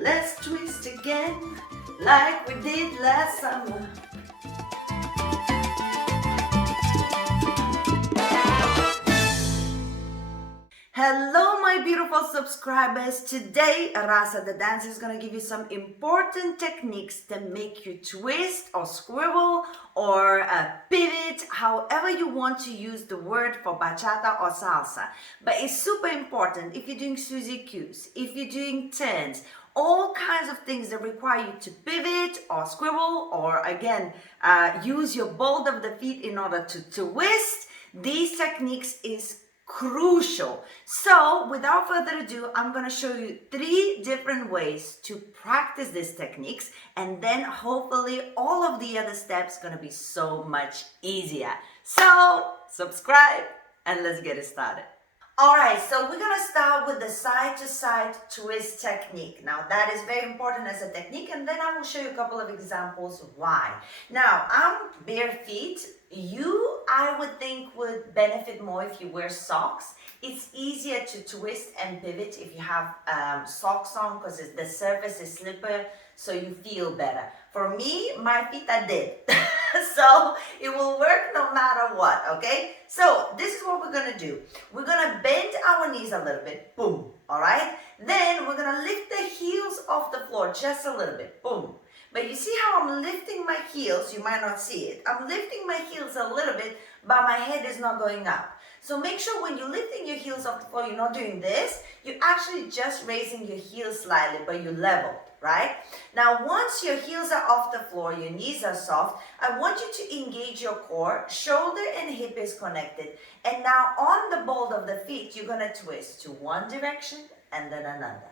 Let's twist again like we did last summer. Hello my beautiful subscribers. Today Rasa the dancer is going to give you some important techniques that make you twist or swivel or pivot, however you want to use the word for bachata or salsa. But it's super important if you're doing Suzy Q's, if you're doing turns, all kinds of things that require you to pivot or swivel or again use your ball of the feet in order to twist. These techniques is crucial. So without further ado, I'm going to show you 3 different ways to practice these techniques, and then hopefully all of the other steps going to be so much easier. So subscribe and let's get it started. Alright, so we're going to start with the side-to-side twist technique. Now that is very important as a technique, and then I will show you a couple of examples why. Now I'm bare feet. You, I would think, would benefit more if you wear socks. It's easier to twist and pivot if you have socks on because the surface is slippery, so you feel better. For me, my feet are dead. So it will work no matter what, okay? So this is what we're gonna do. We're gonna bend our knees a little bit, boom, all right? Then we're gonna lift the heels off the floor just a little bit, boom. But you see how I'm lifting my heels? You might not see it. I'm lifting my heels a little bit, but my head is not going up. So make sure when you're lifting your heels off the floor, you're not doing this. You're actually just raising your heels slightly, but you level, right? Now, once your heels are off the floor, your knees are soft, I want you to engage your core. Shoulder and hip is connected. And now on the ball of the feet, you're going to twist to one direction and then another.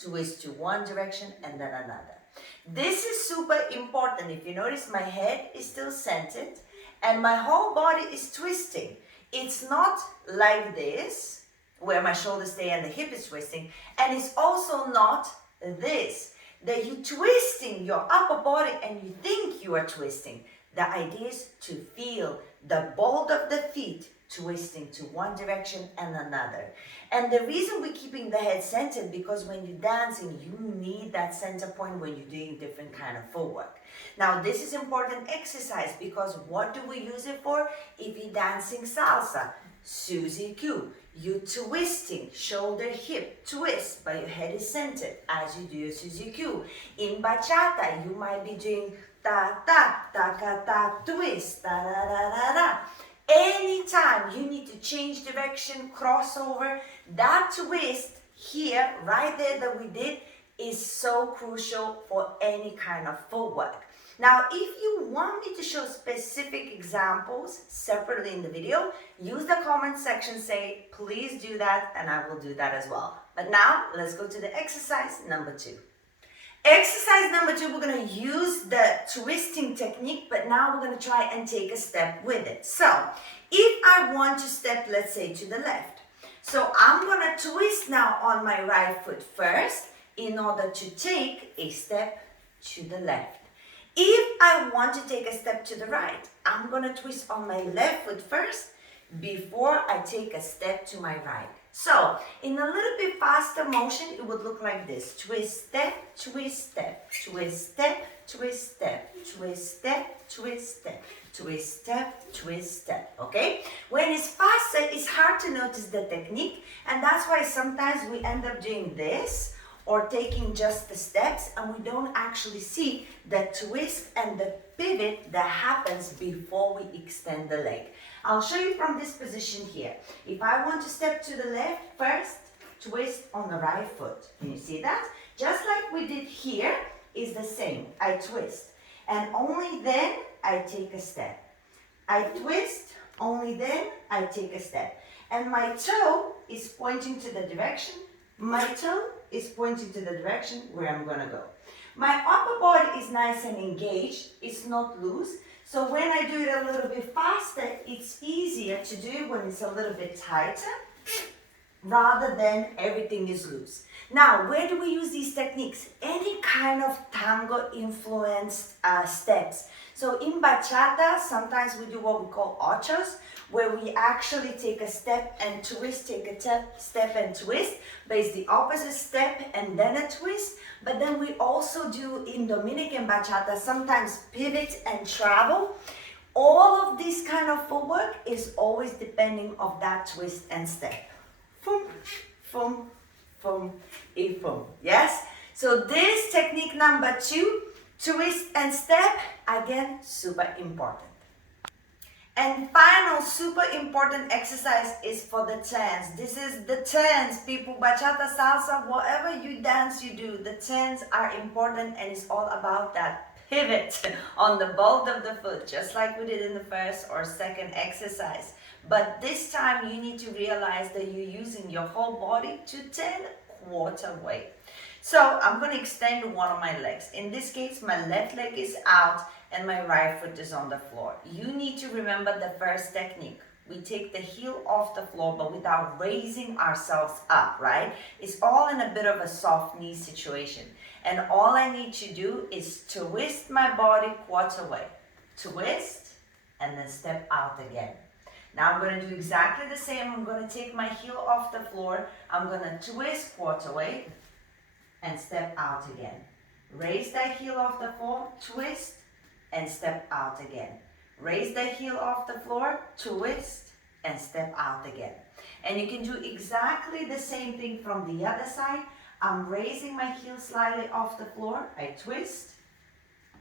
Twist to one direction and then another. This is super important. If you notice, my head is still centered and my whole body is twisting. It's not like this, where my shoulders stay and the hip is twisting, and it's also not this, that you're twisting your upper body and you think you are twisting. The idea is to feel the ball of the feet twisting to one direction and another. And the reason we're keeping the head centered, because when you're dancing, you need that center point when you're doing different kind of footwork. Now, this is important exercise because what do we use it for? If you're dancing salsa, Suzy Q, you're twisting, shoulder, hip, twist, but your head is centered as you do your Suzy Q. In bachata, you might be doing ta-ta, ta-ka-ta, twist, ta-da-da-da-da. Anytime you need to change direction, crossover, that twist here, right there that we did, is so crucial for any kind of footwork. Now, if you want me to show specific examples separately in the video, use the comment section, say, please do that, and I will do that as well. But now, let's go to the exercise number 2. Exercise number 2, we're going to use the twisting technique, but now we're going to try and take a step with it. So, if I want to step, let's say, to the left. So, I'm going to twist now on my right foot first in order to take a step to the left. If I want to take a step to the right, I'm going to twist on my left foot first before I take a step to my right. So, in a little bit faster motion, it would look like this. Twist, step, twist, step, twist, step, twist, step, twist, step, twist, step, twist, step, twist, step, okay? When it's faster, it's hard to notice the technique, and that's why sometimes we end up doing this or taking just the steps, and we don't actually see the twist and the pivot that happens before we extend the leg. I'll show you from this position here. If I want to step to the left, first twist on the right foot. Can you see that? Just like we did here, is the same. I twist, and only then I take a step. I twist, only then I take a step. And my toe is pointing to the direction. My toe is pointing to the direction where I'm gonna go. My upper body is nice and engaged, it's not loose. So when I do it a little bit faster, it's easier to do when it's a little bit tighter, rather than everything is loose. Now, where do we use these techniques? Any kind of tango influenced steps. So in bachata, sometimes we do what we call ochos, where we actually take a step and twist, take a step and twist, but it's the opposite step and then a twist. But then we also do in Dominican bachata, sometimes pivot and travel. All of this kind of footwork is always depending of that twist and step. Fum, fum, fum, fum. Yes? So this technique number 2, twist and step, again, super important. And final super important exercise is for the turns. This is the turns, people. Bachata, salsa, whatever you dance, you do. The turns are important, and it's all about that pivot on the ball of the foot, just like we did in the first or second exercise. But this time you need to realize that you're using your whole body to turn quarter way. So I'm going to extend one of my legs. In this case, my left leg is out and my right foot is on the floor. You need to remember the first technique. We take the heel off the floor, but without raising ourselves up, right? It's all in a bit of a soft knee situation. And all I need to do is twist my body quarter way. Twist, and then step out again. Now I'm going to do exactly the same. I'm going to take my heel off the floor. I'm going to twist quarter way and step out again. Raise that heel off the floor, twist, and step out again. Raise the heel off the floor, twist, and step out again. And you can do exactly the same thing from the other side. I'm raising my heel slightly off the floor. I twist,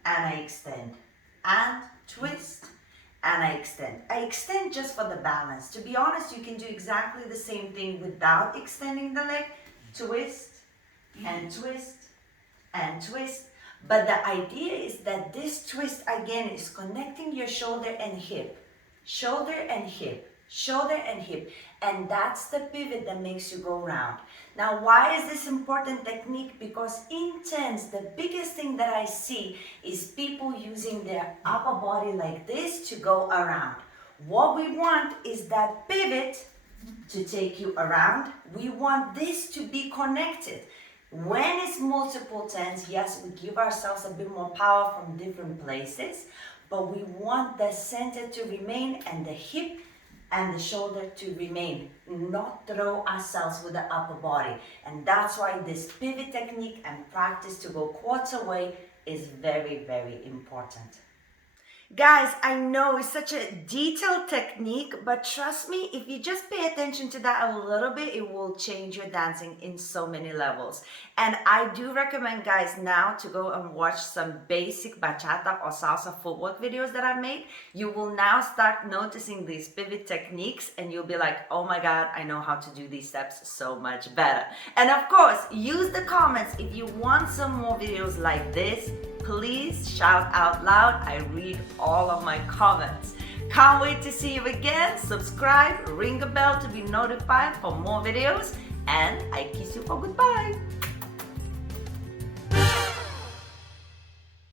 and I extend, and twist, and I extend. I extend just for the balance. To be honest, you can do exactly the same thing without extending the leg. Twist, and twist, and twist. But the idea is that this twist again is connecting your shoulder and hip, shoulder and hip, shoulder and hip, and that's the pivot that makes you go round. Now, why is this important technique? Because in turns, the biggest thing that I see is people using their upper body like this to go around. What we want is that pivot to take you around. We want this to be connected. When it's multiple turns, yes, we give ourselves a bit more power from different places, but we want the center to remain and the hip and the shoulder to remain, not throw ourselves with the upper body. And that's why this pivot technique and practice to go quarter way is very, very important. Guys, I know it's such a detailed technique, but trust me, if you just pay attention to that a little bit, it will change your dancing in so many levels. And I do recommend guys now to go and watch some basic bachata or salsa footwork videos that I've made. You will now start noticing these pivot techniques and you'll be like, oh my God, I know how to do these steps so much better. And of course, use the comments if you want some more videos like this. Please shout out loud. I read all of my comments. Can't wait to see you again. Subscribe, ring a bell to be notified for more videos, and I kiss you for goodbye.